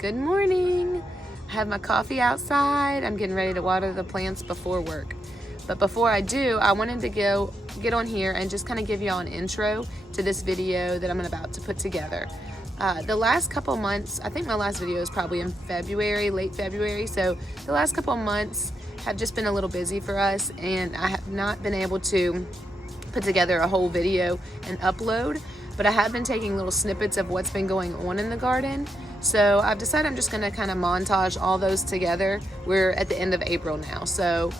Good morning. I have my coffee outside. I'm getting ready to water the plants before work. But before I do, I wanted to get on here and just kind of give y'all an intro to this video that I'm about to put together. The last couple months, I think my last video is probably in February, late February. So the last couple months have just been a little busy for us, and I have not been able to put together a whole video and upload, but I have been taking little snippets of what's been going on in the garden. So I've decided I'm just gonna kind of montage all those together. We're at the end of April now, so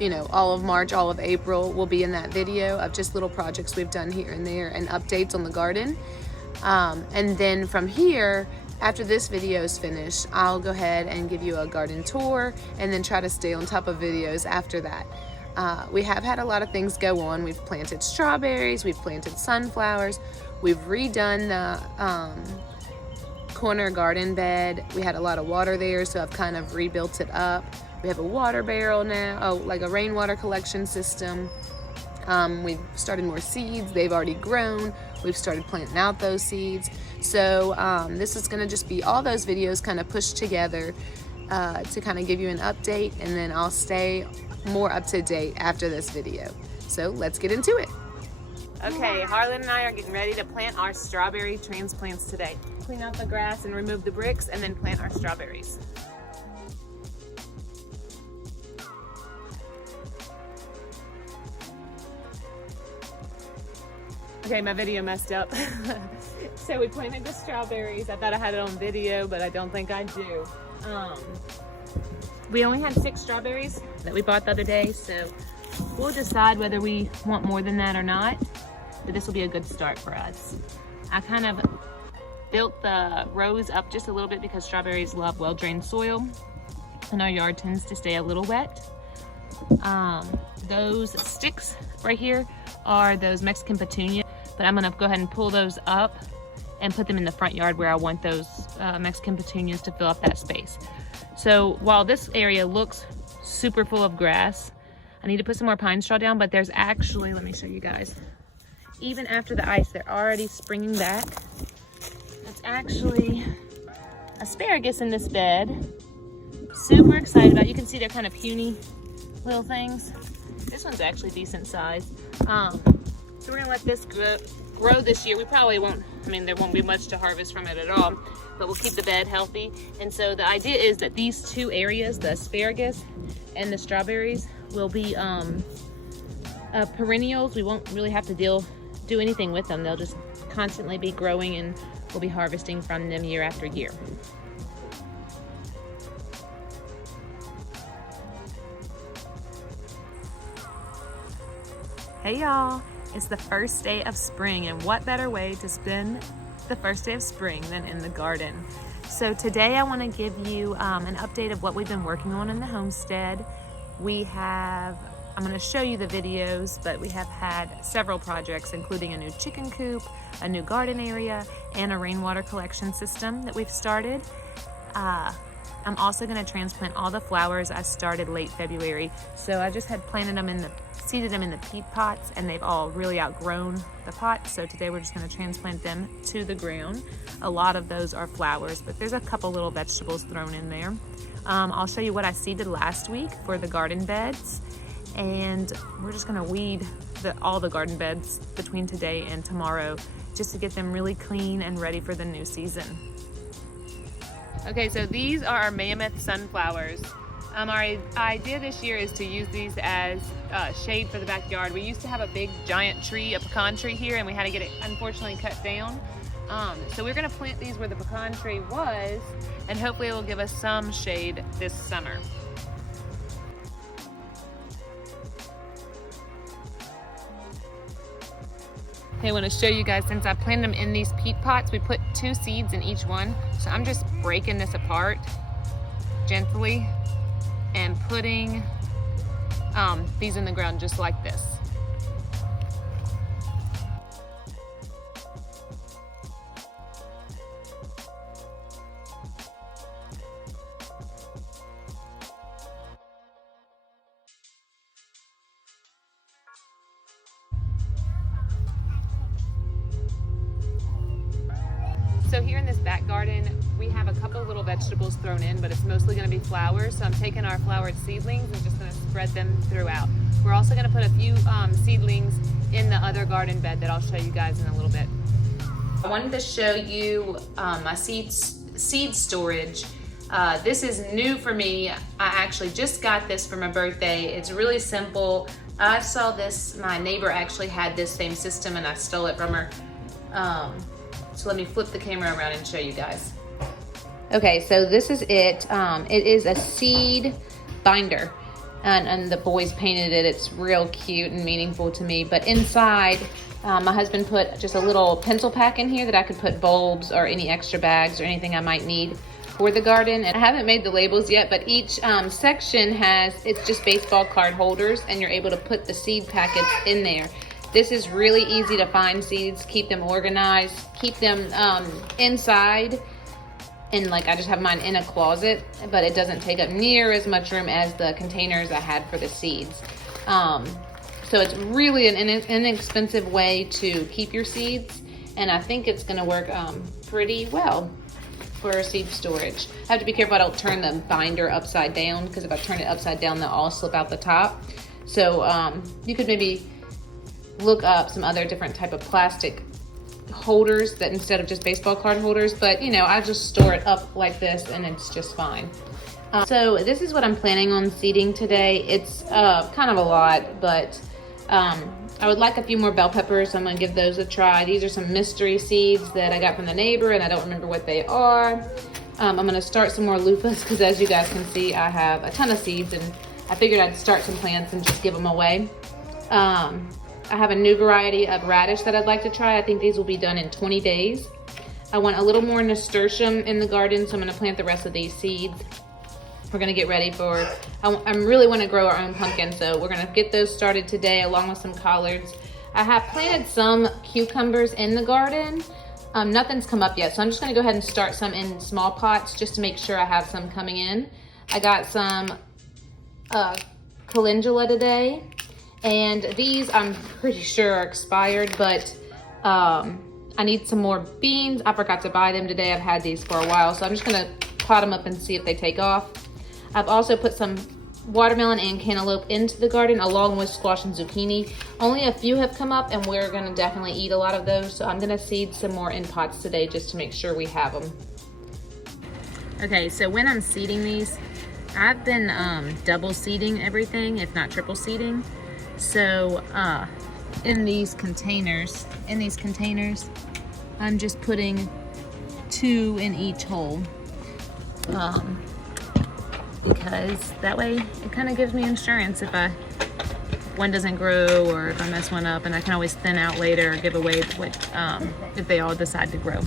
you know, all of March, all of April will be in that video of just little projects we've done here and there and updates on the garden. And then from here, after this video is finished, I'll go ahead and give you a garden tour and then try to stay on top of videos after that. We have had a lot of things go on. We've planted strawberries, we've planted sunflowers, we've redone the corner garden bed. We had a lot of water there, so I've kind of rebuilt it up. We have a water barrel now, like a rainwater collection system. We've started more seeds. They've already grown. We've started planting out those seeds. So this is gonna just be all those videos kind of pushed together to kind of give you an update, and then I'll stay more up to date after this video. So let's get into it. Okay, Harlan and I are getting ready to plant our strawberry transplants today. Clean out the grass and remove the bricks, and then plant our strawberries. Okay, my video messed up. So we planted the strawberries. I thought I had it on video, but I don't think I do. We only had 6 strawberries that we bought the other day, so we'll decide whether we want more than that or not, but this will be a good start for us. I kind of built the rows up just a little bit because strawberries love well-drained soil, and our yard tends to stay a little wet. Those sticks right here are those Mexican petunias, but I'm gonna go ahead and pull those up and put them in the front yard where I want those Mexican petunias to fill up that space. So while this area looks super full of grass, I need to put some more pine straw down, but there's actually, let me show you guys, even after the ice, they're already springing back. It's actually asparagus in this bed. Super excited about it. You can see they're kind of puny little things. This one's actually decent size. So we're gonna let this grow this year. We probably won't, I mean, there won't be much to harvest from it at all, but we'll keep the bed healthy. And so the idea is that these 2 areas, the asparagus and the strawberries, will be perennials. We won't really have to do anything with them. They'll just constantly be growing, and we'll be harvesting from them year after year. Hey y'all, it's the first day of spring, and what better way to spend the first day of spring than in the garden. So today I want to give you an update of what we've been working on in the homestead. I'm going to show you the videos, but we have had several projects, including a new chicken coop, a new garden area, and a rainwater collection system that we've started. I'm also going to transplant all the flowers I started late February. So I just had seeded them in the peat pots, and they've all really outgrown the pots. So today we're just going to transplant them to the ground. A lot of those are flowers, but there's a couple little vegetables thrown in there. I'll show you what I seeded last week for the garden beds, and we're just going to weed all the garden beds between today and tomorrow just to get them really clean and ready for the new season. Okay, so these are our mammoth sunflowers. Our idea this year is to use these as shade for the backyard. We used to have a big giant tree, a pecan tree here, and we had to get it unfortunately cut down. So we're gonna plant these where the pecan tree was, and hopefully it will give us some shade this summer. Okay, I want to show you guys, since I planted them in these peat pots, we put 2 seeds in each one. So I'm just breaking this apart gently and putting these in the ground just like this. So here in this back garden, we have a couple little vegetables thrown in, but it's mostly gonna be flowers. So I'm taking our flowered seedlings and just gonna spread them throughout. We're also gonna put a few seedlings in the other garden bed that I'll show you guys in a little bit. I wanted to show you my seed storage. This is new for me. I actually just got this for my birthday. It's really simple. I saw this, my neighbor actually had this same system and I stole it from her. So let me flip the camera around and show you guys. Okay, so this is it. It is a seed binder and the boys painted it. It's real cute and meaningful to me. But inside, my husband put just a little pencil pack in here that I could put bulbs or any extra bags or anything I might need for the garden. And I haven't made the labels yet, but each section it's just baseball card holders and you're able to put the seed packets in there. This is really easy to find seeds, keep them organized, keep them inside. And like I just have mine in a closet, but it doesn't take up near as much room as the containers I had for the seeds. So it's really an inexpensive way to keep your seeds. And I think it's gonna work pretty well for seed storage. I have to be careful I don't turn the binder upside down, because if I turn it upside down, they'll all slip out the top. So you could maybe look up some other different type of plastic holders that instead of just baseball card holders, but you know, I just store it up like this and it's just fine. So this is what I'm planning on seeding today. It's kind of a lot, but I would like a few more bell peppers, so I'm gonna give those a try. These are some mystery seeds that I got from the neighbor and I don't remember what they are. I'm gonna start some more loofahs because as you guys can see, I have a ton of seeds and I figured I'd start some plants and just give them away. I have a new variety of radish that I'd like to try. I think these will be done in 20 days. I want a little more nasturtium in the garden, so I'm gonna plant the rest of these seeds. We're gonna get ready for, I really wanna grow our own pumpkin, so we're gonna get those started today along with some collards. I have planted some cucumbers in the garden. Nothing's come up yet, so I'm just gonna go ahead and start some in small pots just to make sure I have some coming in. I got some calendula today. And these I'm pretty sure are expired, but I need some more beans. I forgot to buy them today. I've had these for a while, so I'm just gonna pot them up and see if they take off. I've also put some watermelon and cantaloupe into the garden along with squash and zucchini. Only a few have come up and we're gonna definitely eat a lot of those, so I'm gonna seed some more in pots today just to make sure we have them. Okay, so when I'm seeding these, I've been double seeding everything, if not triple seeding. So in these containers, I'm just putting 2 in each hole because that way it kind of gives me insurance if one doesn't grow or if I mess one up, and I can always thin out later or give away if they all decide to grow.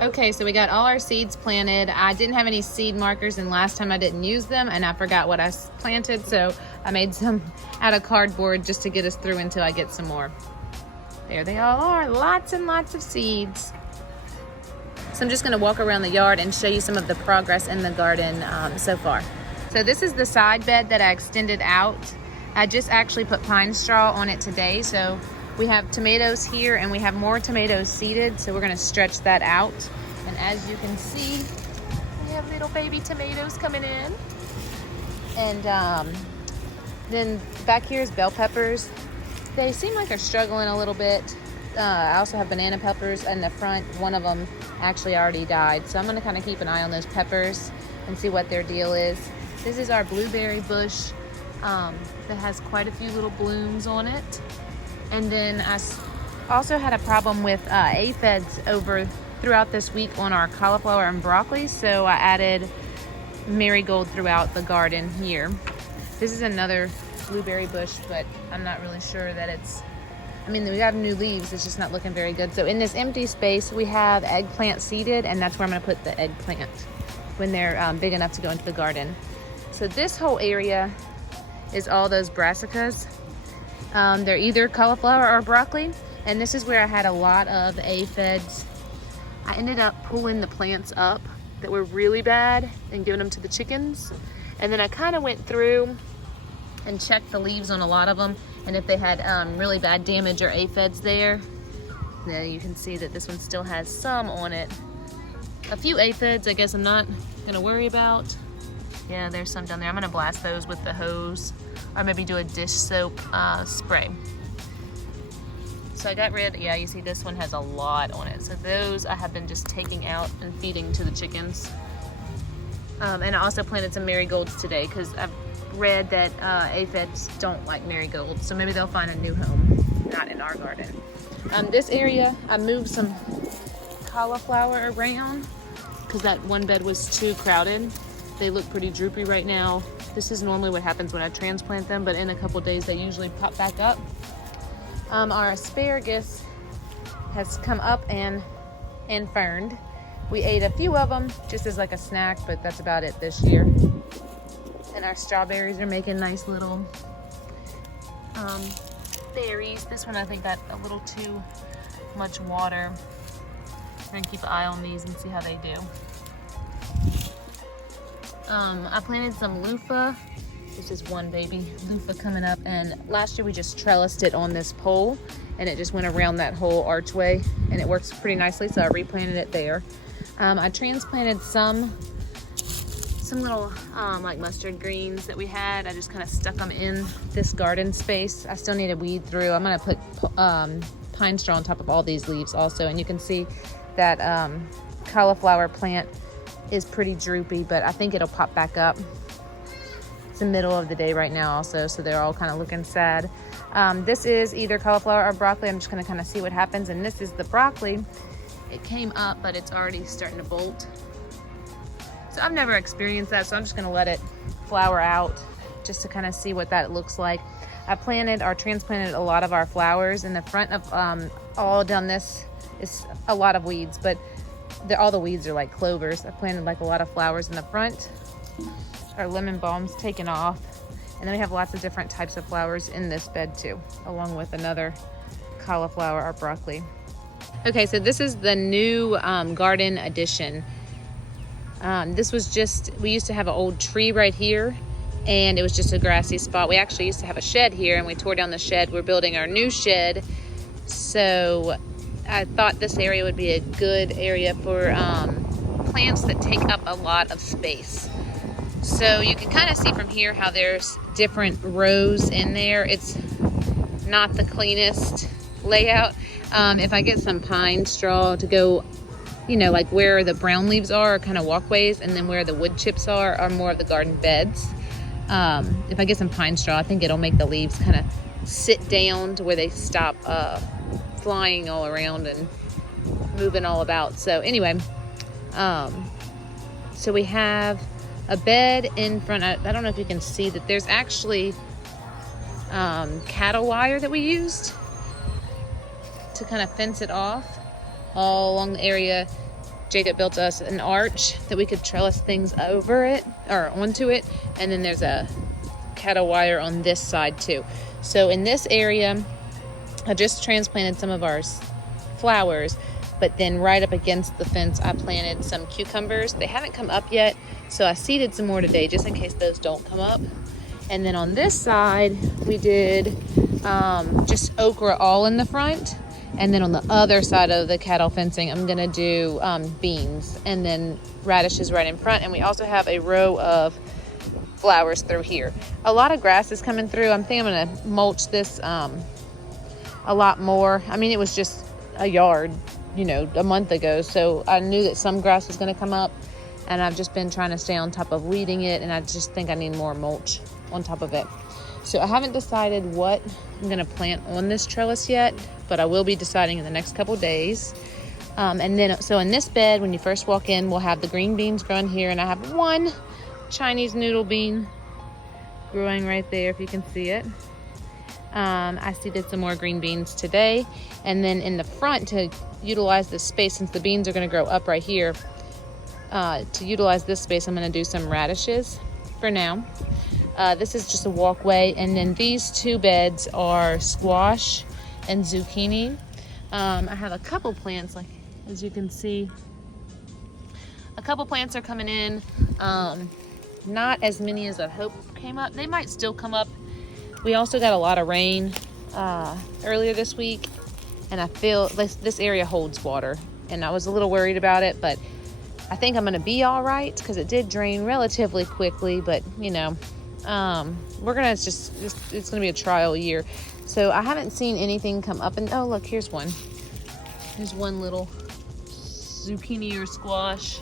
Okay, so we got all our seeds planted. I didn't have any seed markers, and last time I didn't use them, and I forgot what I planted, so I made some out of cardboard just to get us through until I get some more. There they all are, lots and lots of seeds. So I'm just gonna walk around the yard and show you some of the progress in the garden so far. So this is the side bed that I extended out. I just actually put pine straw on it today, so we have tomatoes here and we have more tomatoes seeded, so we're gonna stretch that out. And as you can see, we have little baby tomatoes coming in. And then back here is bell peppers. They seem like they're struggling a little bit. I also have banana peppers in the front. One of them actually already died. So I'm gonna kind of keep an eye on those peppers and see what their deal is. This is our blueberry bush that has quite a few little blooms on it. And then I also had a problem with aphids throughout this week on our cauliflower and broccoli. So I added marigold throughout the garden here. This is another blueberry bush, but I'm not really sure that we have new leaves, it's just not looking very good. So in this empty space, we have eggplant seeded, and that's where I'm gonna put the eggplant when they're big enough to go into the garden. So this whole area is all those brassicas. They're either cauliflower or broccoli, and this is where I had a lot of aphids. I ended up pulling the plants up that were really bad and giving them to the chickens. And then I kind of went through and checked the leaves on a lot of them, and if they had really bad damage or aphids there. Now you can see that this one still has some on it. A few aphids, I guess I'm not gonna worry about. Yeah, there's some down there. I'm gonna blast those with the hose, or maybe do a dish soap spray. So I got rid, yeah, you see this one has a lot on it. So those I have been just taking out and feeding to the chickens. And I also planted some marigolds today because I've read that aphids don't like marigolds. So maybe they'll find a new home, not in our garden. This area, I moved some cauliflower around because that one bed was too crowded. They look pretty droopy right now. This is normally what happens when I transplant them, but in a couple days they usually pop back up. Our asparagus has come up and ferned. We ate a few of them just as like a snack, but that's about it this year. And our strawberries are making nice little berries. This one I think got a little too much water. We're gonna keep an eye on these and see how they do. I planted some loofah. This is one baby loofah coming up, and last year we just trellised it on this pole and it just went around that whole archway and it works pretty nicely, so I replanted it there. I transplanted some little like mustard greens that we had. I just kind of stuck them in this garden space. I still need to weed through. I'm gonna put pine straw on top of all these leaves also, and you can see that cauliflower plant is pretty droopy, but I think it'll pop back up. It's the middle of the day right now also, so they're all kind of looking sad. This is either cauliflower or broccoli. I'm just gonna kind of see what happens, and this is the broccoli. It came up, but it's already starting to bolt. So I've never experienced that, so I'm just gonna let it flower out just to kind of see what that looks like. I planted or transplanted a lot of our flowers in the front of all down this is a lot of weeds, but all the weeds are like clovers. I planted like a lot of flowers in the front. Our lemon balm's taken off, and then we have lots of different types of flowers in this bed too, along with another cauliflower or broccoli. Okay, so this is the new garden addition. This was just, we used to have an old tree right here, and it was just a grassy spot. We actually used to have a shed here, and we tore down the shed. We're building our new shed, so I thought this area would be a good area for plants that take up a lot of space. So you can kind of see from here how there's different rows in there. It's not the cleanest layout. If I get some pine straw to go, you know, like where the brown leaves are kind of walkways, and then where the wood chips are more of the garden beds. If I get some pine straw, I think it'll make the leaves kind of sit down to where they stop flying all around and moving all about. So anyway, so we have a bed in front. I don't know if you can see that there's actually cattle wire that we used to kind of fence it off all along the area. Jacob built us an arch that we could trellis things over it or onto it, and then there's a cattle wire on this side too. So in this area, I just transplanted some of our flowers, but then right up against the fence I planted some cucumbers. They haven't come up yet, so I seeded some more today just in case those don't come up. And then on this side we did just okra all in the front, and then on the other side of the cattle fencing I'm gonna do beans, and then radishes right in front. And we also have a row of flowers through here. A lot of grass is coming through. I'm thinking I'm gonna mulch this a lot more. I mean, it was just a yard, you know, a month ago, so I knew that some grass was going to come up, and I've just been trying to stay on top of weeding it, and I just think I need more mulch on top of it. So I haven't decided what I'm going to plant on this trellis yet, but I will be deciding in the next couple days. And then, so in this bed, when you first walk in, we'll have the green beans growing here, and I have one Chinese noodle bean growing right there, if you can see it. I seeded some more green beans today, and then in the front, to utilize this space, since the beans are going to grow up right here, to utilize this space, I'm going to do some radishes for now. This is just a walkway, and then these two beds are squash and zucchini. I have a couple plants, like as you can see, a couple plants are coming in. Not as many as I hoped came up. They might still come up. We also got a lot of rain earlier this week, and I feel this area holds water, and I was a little worried about it, but I think I'm gonna be all right because it did drain relatively quickly. But you know, we're gonna it's gonna be a trial year. So I haven't seen anything come up, and oh look, here's one. There's one little zucchini or squash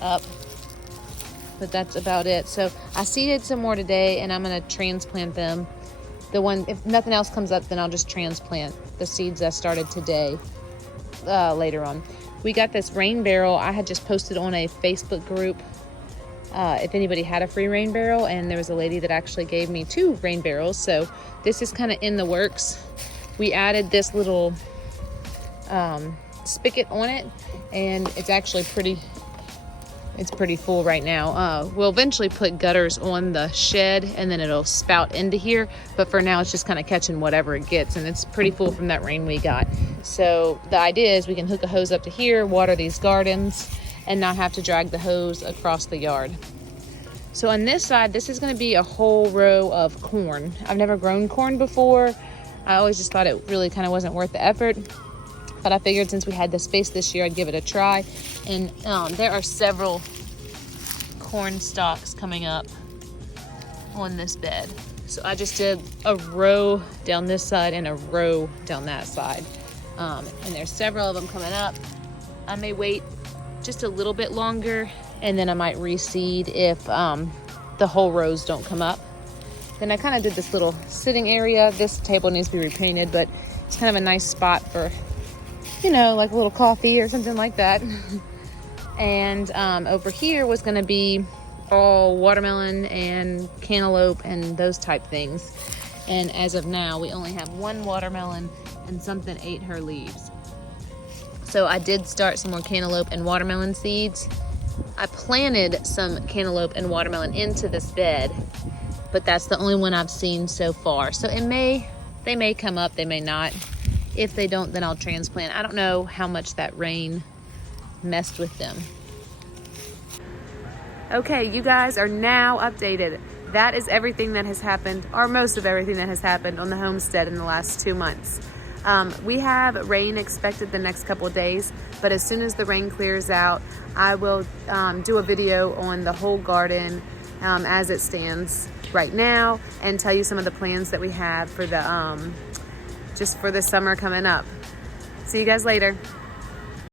up, but that's about it. So I seeded some more today, and I'm gonna transplant them. If nothing else comes up, then I'll just transplant the seeds I started today later on. We got this rain barrel. I had just posted on a Facebook group if anybody had a free rain barrel, and there was a lady that actually gave me 2 rain barrels. So this is kind of in the works. We added this little spigot on it, and it's actually pretty full right now. We'll eventually put gutters on the shed, and then it'll spout into here, but for now it's just kind of catching whatever it gets, and it's pretty full from that rain we got. So the idea is we can hook a hose up to here, water these gardens, and not have to drag the hose across the yard. So on this side, this is going to be a whole row of corn. I've never grown corn before. I always just thought it really kind of wasn't worth the effort, but I figured since we had the space this year, I'd give it a try. And there are several corn stalks coming up on this bed. So I just did a row down this side and a row down that side. And there's several of them coming up. I may wait just a little bit longer, and then I might reseed if the whole rows don't come up. Then I kind of did this little sitting area. This table needs to be repainted, but it's kind of a nice spot for, you know, like a little coffee or something like that. And over here was going to be all watermelon and cantaloupe and those type things. And as of now, we only have 1 watermelon, and something ate her leaves. So I did start some more cantaloupe and watermelon seeds. I planted some cantaloupe and watermelon into this bed, but that's the only one I've seen so far. So they may come up, they may not. If they don't, then I'll transplant. I don't know how much that rain messed with them. Okay, you guys are now updated. That is everything that has happened, or most of everything that has happened on the homestead in the last 2 months. We have rain expected the next couple of days, but as soon as the rain clears out, I will do a video on the whole garden as it stands right now, and tell you some of the plans that we have for the just for the summer coming up. See you guys later.